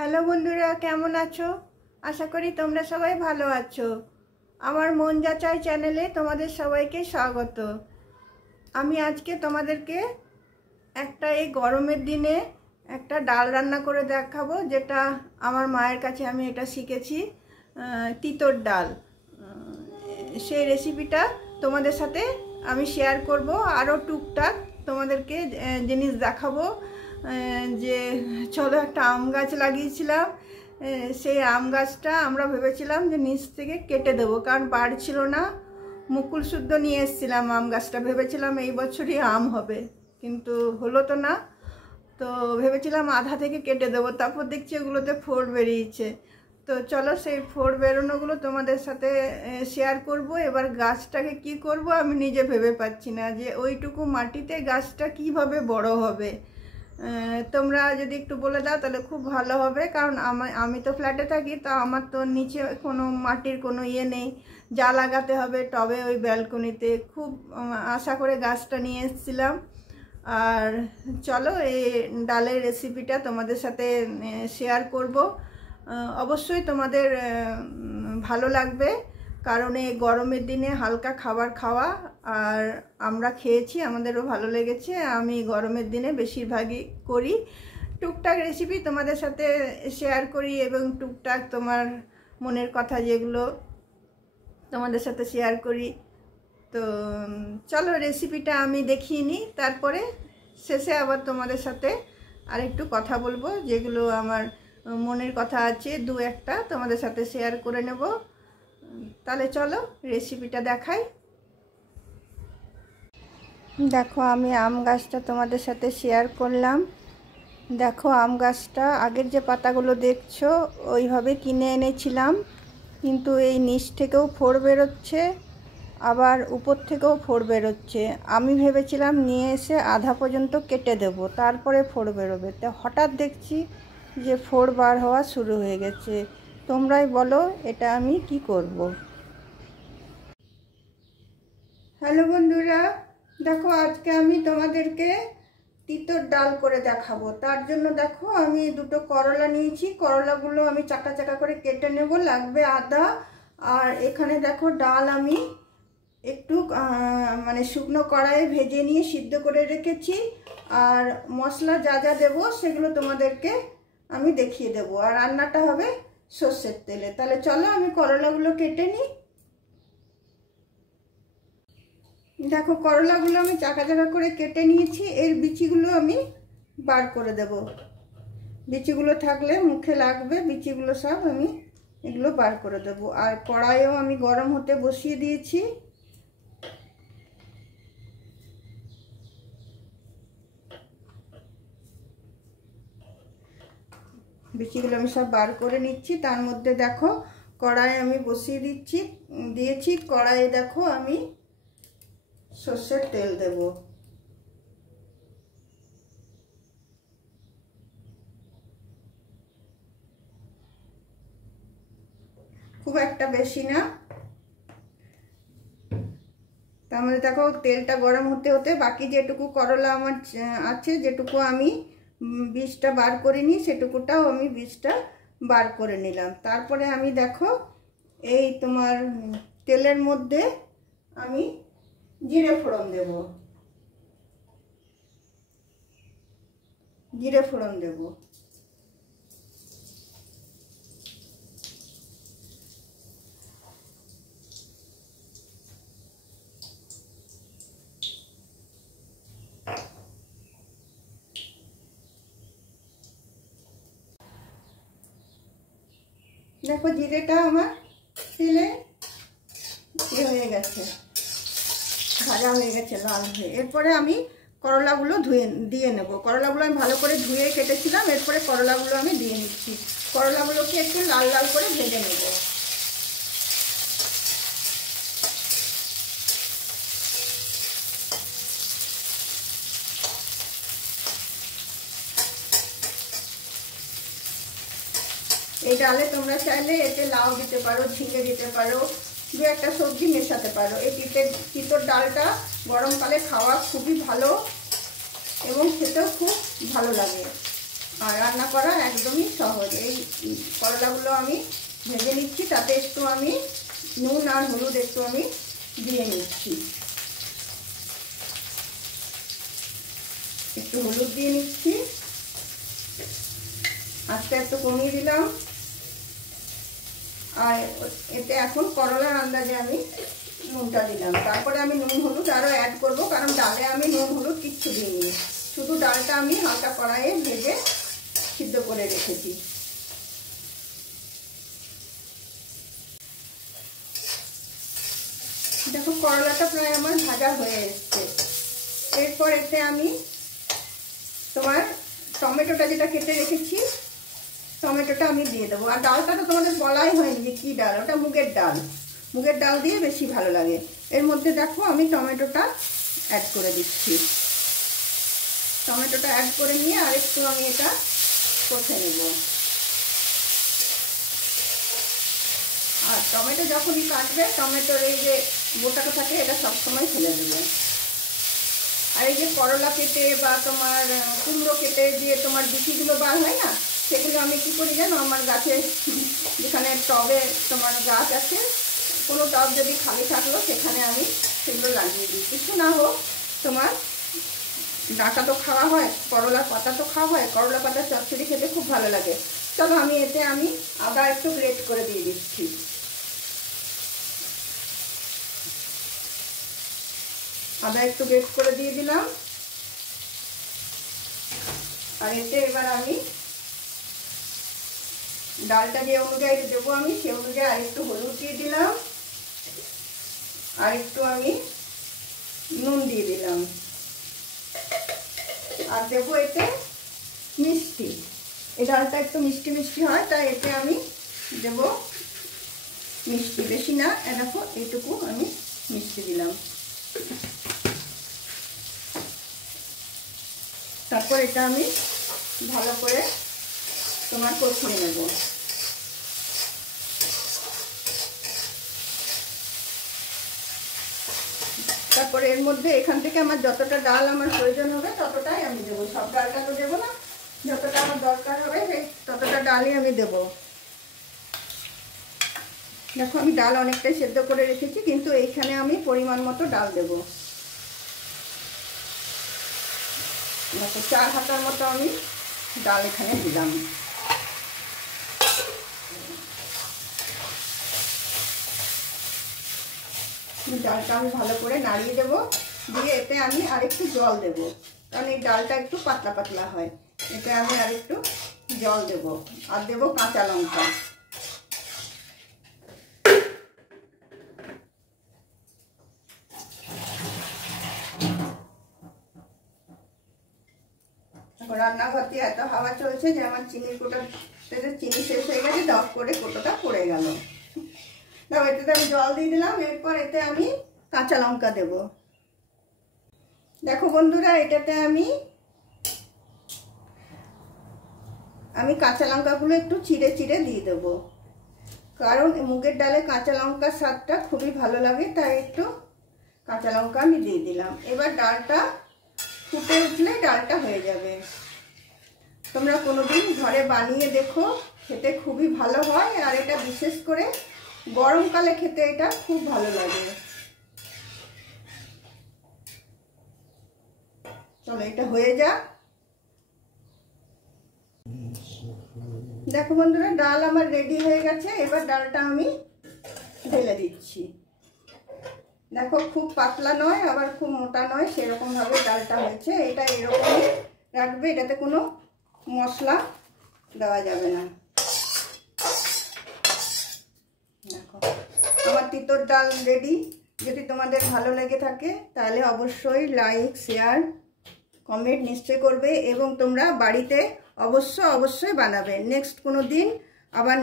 Hello বন্ধুরা, কেমন আছো? আশা করি তোমরা সবাই ভালো আছো। আমার মন যা চাই চ্যানেলে তোমাদের সবাইকে স্বাগত। আমি আজকে তোমাদেরকে এই গরমের দিনে একটা ডাল রান্না করে দেখাবো, যেটা আমার মায়ের কাছে আমি এটা শিখেছি, তিতর ডাল। সেই রেসিপিটা তোমাদের সাথে আমি শেয়ার করব। আরও টুকটাক তোমাদেরকে জিনিস দেখাবো। যে চলো, একটা আম গাছ লাগিয়েছিলাম, সেই আম গাছটা আমরা ভেবেছিলাম যে নিচ থেকে কেটে দেবো, কারণ বাড়ছিল না। মুকুল শুদ্ধ নিয়ে এসেছিলাম আম গাছটা, ভেবেছিলাম এই বছরই আম হবে, কিন্তু হলো তো না। তো ভেবেছিলাম আধা থেকে কেটে দেবো, তারপর দেখছি ওগুলোতে ফোড় বেরিয়েছে। তো চলো, সেই ফোড় বেরোনোগুলো তোমাদের সাথে শেয়ার করব। এবার গাছটাকে কি করব আমি নিজে ভেবে পাচ্ছি না, যে ওইটুকু মাটিতে গাছটা কিভাবে বড় হবে। তোমরা যদি একটু বলে দাও তাহলে খুব ভালো হবে, কারণ আমি তো ফ্ল্যাটে থাকি, তা আমার তো নিচে কোনো মাটির কোনো ইয়ে নেই। যা লাগাতে হবে টবে, ওই ব্যালকনিতে। খুব আশা করে গাছটা নিয়ে এসেছিলাম। আর চলো, এই ডালের রেসিপিটা তোমাদের সাথে শেয়ার করব। অবশ্যই তোমাদের ভালো লাগবে, কারণ এই গরমের দিনে হালকা খাবার খাওয়া, আর আমরা খেয়েছি, আমাদেরও ভালো লেগেছে। আমি গরমের দিনে বেশিরভাগই করি, টুকটাক রেসিপি তোমাদের সাথে শেয়ার করি, এবং টুকটাক তোমার মনের কথা যেগুলো তোমাদের সাথে শেয়ার করি। তো চলো, রেসিপিটা আমি দেখিয়ে নিই, তারপরে শেষে আবার তোমাদের সাথে আরেকটু কথা বলবো, যেগুলো আমার মনের কথা আছে, দু একটা তোমাদের সাথে শেয়ার করে নেব। তাহলে চলো রেসিপিটা দেখাই। দেখো, আমি আম গাছটা তোমাদের সাথে শেয়ার করলাম। দেখো, আম গাছটা আগের যে পাতাগুলো দেখছো ওইভাবে কিনে এনেছিলাম, কিন্তু এই নিচ থেকেও ফোড় বেরোচ্ছে, আবার উপর থেকেও ফোড় বেরোচ্ছে। আমি ভেবেছিলাম নিয়ে এসে আধা পর্যন্ত কেটে দেব, তারপরে ফোড় বেরোবে। তো হঠাৎ দেখছি যে ফোড় বার হওয়া শুরু হয়ে গেছে। তোমরাই বলো এটা আমি কি করব। হ্যালো বন্ধুরা, দেখো আজকে আমি তোমাদেরকে তিতর ডাল করে দেখাবো। তার জন্য দেখো, আমি দুটো করলা নিয়েছি। করলাগুলো আমি চাকা চাকা করে কেটে নেব। লাগবে আদা, আর এখানে দেখো ডাল আমি একটু মানে শুকনো কড়াইয়ে ভেজে নিয়ে সিদ্ধ করে রেখেছি। আর মশলা যা যা দেবো সেগুলো তোমাদেরকে আমি দেখিয়ে দেবো। আর রান্নাটা হবে সর্ষের তেলে। তাহলে চলো আমি করলাগুলো কেটে নিই। দেখো, করলাগুলো আমি চাকা চাকা করে কেটে নিয়েছি। এর বিচিগুলো আমি বার করে দেব। বিচিগুলো থাকলে মুখে লাগবে, বিচিগুলো সব আমি এগুলো বার করে দেব। আর কড়াইও আমি গরম হতে বসিয়ে দিয়েছি। বিচিগুলো আমি সব বার করে নিচ্ছি। তার মধ্যে দেখো, কড়াই আমি বসিয়ে দিয়েছি। কড়াইয়ে দেখো আমি সর্ষের তেল দেব। খুব একটা বেশি না। তার মধ্যে দেখো, তেলটা গরম হতে হতে বাকি যেটুকু করলা আমার আছে, যেটুকু আমি বীজটা বার করিনি, সেটুকুটাও আমি বীজটা বার করে নিলাম। তারপরে আমি দেখো, এই তোমার তেলের মধ্যে আমি জিরে ফোড়ন দেব। জিরে ফোড়ন দেব। দেখো, জিরেটা আমার তেলে হয়ে গেছে, ভাজা হয়ে গেছে, লাল হয়ে। এরপরে আমি করলাগুলো দিয়ে নেব। করলাগুলো আমি ভালো করে ধুয়ে কেটেছিলাম। এরপরে করলাগুলো আমি দিয়ে নিচ্ছি। করলাগুলোকে একটু লাল লাল করে ভেজে নেব। এই ডালে তোমরা চাইলে এতে লাউ দিতে পারো, ঝিঙে দিতে পারো, দু একটা সবজি মেশাতে পারো। এই তিতর ডালটা গরমকালে খাওয়া খুবই ভালো, এবং খেতেও খুব ভালো লাগে। আর রান্না করা একদমই সহজ। এই করলাগুলো আমি ভেজে নিচ্ছি, তাতে একটু আমি নুন আর হলুদ একটু আমি দিয়ে নিচ্ছি। একটু হলুদ দিয়ে নিচ্ছি, আস্তে একটু কমিয়ে দিলাম। আর এতে এখন করলার আন্দাজে আমি নুনটা দিলাম। তারপরে আমি নুন হলুদ আরও অ্যাড করবো, কারণ ডালে আমি নুন হলুদ কিচ্ছু দিইনি, শুধু ডালটা আমি হালকা কড়াইয়ে ভেজে সিদ্ধ করে রেখেছি। দেখো করলাটা প্রায় আমার ভাজা হয়ে এসছে। এরপর এতে আমি তোমার টমেটোটা যেটা কেটে রেখেছি, টমেটোটা আমি দিয়ে দেবো। আর ডালটা তো তোমাদের বলাই হয়নি যে কী ডাল, ওটা মুগের ডাল। মুগের ডাল দিয়ে বেশি ভালো লাগে। এর মধ্যে দেখো আমি টমেটোটা অ্যাড করে দিচ্ছি। টমেটোটা অ্যাড করে নিয়ে আরেকটু আমি এটা কষে নেব। আর টমেটো যখনই কাটবে, টমেটোর এই যে বোটাটা থাকে এটা সবসময় ফেলে দেবে। আর এই যে করলা কেটে বা তোমার কুমড়ো কেটে দিয়ে তোমার বিচিগুলো বার হয় না, সেগুলো আমি কী করি জানো, আমার গাছে যেখানে টবে তোমার গাছ আছে, কোনো টব যদি খালি থাকলো সেখানে আমি সেগুলো লাগিয়ে দিই। কিছু না হোক তোমার ডাঁটা তো খাওয়া হয়, করলার পাতা তো খাওয়া হয়, করলা পাতা চচ্চড়ি খেতে খুব ভালো লাগে। চলো আমি এতে আমি আদা একটু গ্রেট করে দিয়ে দিচ্ছি। আদা একটু গ্রেট করে দিয়ে দিলাম। আর এতে এবার আমি ডালটা যে অনুযায়ী দেবো আমি সে অনুযায়ী আরেকটু হলুদ দিয়ে দিলাম, আর একটু আমি নুন দিয়ে দিলাম, আর দেবো এতে মিষ্টি। এই ডালটা একটু মিষ্টি মিষ্টি হয়, তাই এতে আমি দেবো মিষ্টি, বেশি না, দেখো এইটুকু আমি মিষ্টি দিলাম। তারপর এটা আমি ভালো করে তোমার কষিয়ে নেব। তারপরে এর মধ্যে এখান থেকে আমার যতটা ডাল আমার প্রয়োজন হবে ততটাই আমি দেবো। সব ডালটা তো দেবো না, যতটা আমার দরকার হবে ততটা ডালই আমি দেবো। দেখো আমি ডাল অনেকটাই সেদ্ধ করে রেখেছি, কিন্তু এইখানে আমি পরিমাণ মতো ডাল দেবো। দেখো 4 হাতার মতো আমি ডাল এখানে দিলাম। ডালটা আমি ভালো করে নাড়িয়ে দেবো, দিয়ে এতে আমি আরেকটু জল দেবো, কারণ এই ডালটা একটু পাতলা পাতলা হয়। এতে আমি আরেকটু জল দেবো, আর দেবো কাঁচা লঙ্কা। রান্নাঘরটি এত হাওয়া চলছে যে আমার চিনির কোটোতে চিনি শেষ হয়ে গেছে, দপ করে কোটোটা পড়ে গেল। দাও, এতে আমি জল দিয়ে দিলাম। এরপর এতে আমি কাঁচা লঙ্কা দেব। দেখো বন্ধুরা, এটাতে আমি কাঁচা লঙ্কাগুলো একটু চিড়ে চিড়ে দিয়ে দেবো, কারণ মুগের ডালে কাঁচা লঙ্কার স্বাদটা খুবই ভালো লাগে, তাই একটু কাঁচা লঙ্কা আমি দিয়ে দিলাম। এবার ডালটা ফুটে উঠলে ডালটা হয়ে যাবে। তোমরা কোনোদিন ঘরে বানিয়ে দেখো, খেতে খুবই ভালো হয়। আর এটা বিশেষ করে গরমকালে খেতে এটা খুব ভালো লাগে। চলো এটা হয়ে যাক। দেখো বন্ধুরা, ডাল আমার রেডি হয়ে গেছে। এবার ডালটা আমি ঢেলে দিচ্ছি। দেখো খুব পাতলা নয় আবার খুব মোটা নয়, সেরকম ভাবে ডালটা হয়েছে। এটা এরকমই রাখবে, এটাতে কোনো মশলা দেওয়া যাবে না। দেখো আমার তিতর ডাল রেডি। যদি তোমাদের ভালো লেগে থাকে তাহলে অবশ্যই লাইক, শেয়ার, কমেন্ট নিশ্চয় করবে, এবং তোমরা বাড়িতে অবশ্যই বানাবে। নেক্সট কোনো দিন আবার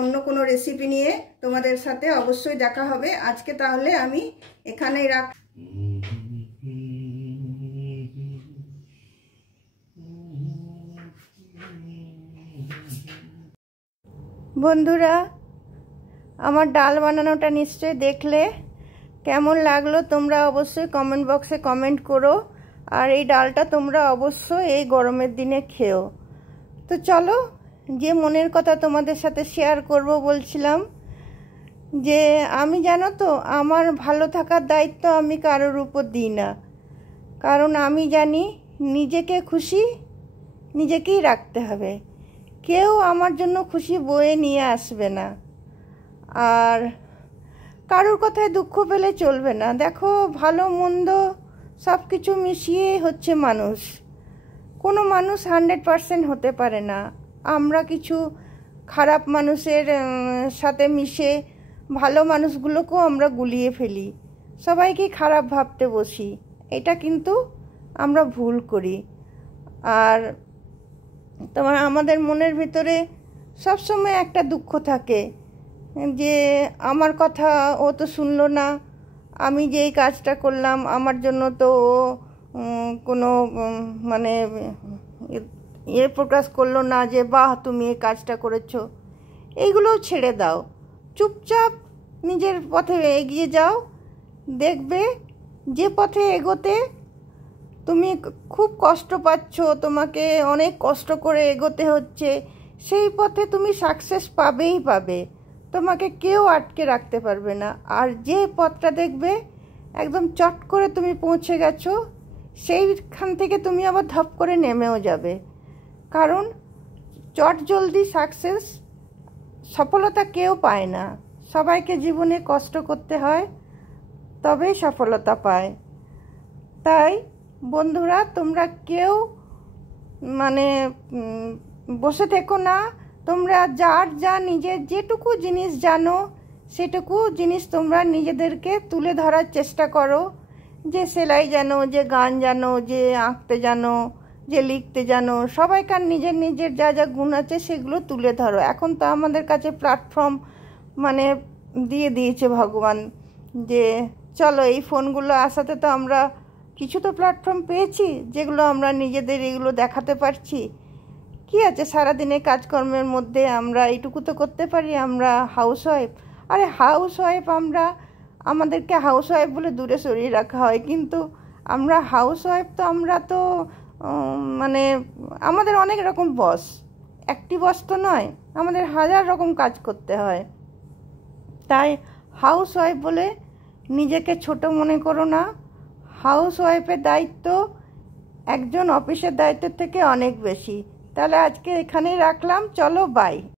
অন্য কোনো রেসিপি নিয়ে তোমাদের সাথে অবশ্যই দেখা হবে। আজকে তাহলে আমি এখানেই রাখ। বন্ধুরা, আমার ডাল বানানোটা নিশ্চয়ই দেখলে। কেমন লাগলো তোমরা অবশ্যই কমেন্ট বক্সে কমেন্ট করো। আর এই ডালটা তোমরা অবশ্যই এই গরমের দিনে খেও। তো চলো, যে মনের কথা তোমাদের সাথে শেয়ার করব বলছিলাম, যে আমি জানো তো আমার ভালো থাকার দায়িত্ব আমি কারোর উপর দিই না। কারণ আমি জানি নিজেকে খুশি নিজেকেই রাখতে হবে, কেউ আমার জন্য খুশি বয়ে নিয়ে আসবে না। আর কারোর কথায় দুঃখ পেলে চলবে না। দেখো, ভালো মন্দ সব কিছু মিশিয়ে হচ্ছে মানুষ। কোনো মানুষ 100% হতে পারে না। আমরা কিছু খারাপ মানুষের সাথে মিশে ভালো মানুষগুলোকেও আমরা গুলিয়ে ফেলি, সবাইকে খারাপ ভাবতে বসি। এটা কিন্তু আমরা ভুল করি। আর আমাদের মনের ভিতরে সবসময় একটা দুঃখ থাকে যে আমার কথা ও তো শুনলো না, আমি যে এই কাজটা করলাম আমার জন্য তো ও কোনো মানে প্রকাশ করলো না যে বাহ তুমি এই কাজটা করেছো। এইগুলোও ছেড়ে দাও, চুপচাপ নিজের পথে এগিয়ে যাও। দেখবে যে পথে এগোতে তুমি খুব কষ্ট পাচ্ছ, তোমাকে অনেক কষ্ট করে এগোতে হচ্ছে, সেই পথে তুমি সাকসেস পাবেই পাবে। তোমাকে কেউ আটকে রাখতে পারবে না। আর যে পথটা দেখবে একদম চট করে তুমি পৌঁছে গেছো, সেইখান থেকে তুমি আবার ধপ করে নেমেও যাবে। কারণ চট জলদি সাকসেস সফলতা কেউ পায় না, সবাইকে জীবনে কষ্ট করতে হয়, তবেই সফলতা পায়। তাই বন্ধুরা, তোমরা কেউ মানে বসে থেকো না। তোমরা যা নিজের যেটুকু জিনিস জানো সেটুকু জিনিস তোমরা নিজেদেরকে তুলে ধরার চেষ্টা করো। যে সেলাই জানো, যে গান জানো, যে আঁকতে জানো, যে লিখতে জানো, সবাইকার নিজের নিজের যা যা গুণ আছে সেগুলো তুলে ধরো। এখন তো আমাদের কাছে প্ল্যাটফর্ম মানে দিয়ে দিয়েছে ভগবান, যে চলো এই ফোনগুলো আসাতে তো আমরা কিছু তো প্ল্যাটফর্ম পেয়েছি যেগুলো আমরা নিজেদের এগুলো দেখাতে পারছি। কি আছে, সারাদিনে কাজকর্মের মধ্যে আমরা এইটুকু তো করতে পারি। আমরা হাউসওয়াইফ, আরে হাউসওয়াইফ আমরা, আমাদেরকে হাউসওয়াইফ বলে দূরে সরিয়ে রাখা হয়, কিন্তু আমরা হাউসওয়াইফ তো আমরা তো মানে আমাদের অনেক রকম বস, একটি বস তো নয়, আমাদের 1000 রকম কাজ করতে হয়। তাই হাউসওয়াইফ বলে নিজেকে ছোট মনে করো না। হাউসওয়াইফের দায়িত্ব একজন অফিসের দায়িত্বের থেকে অনেক বেশি। তাহলে আজকে এখানেই রাখলাম, চলো বাই।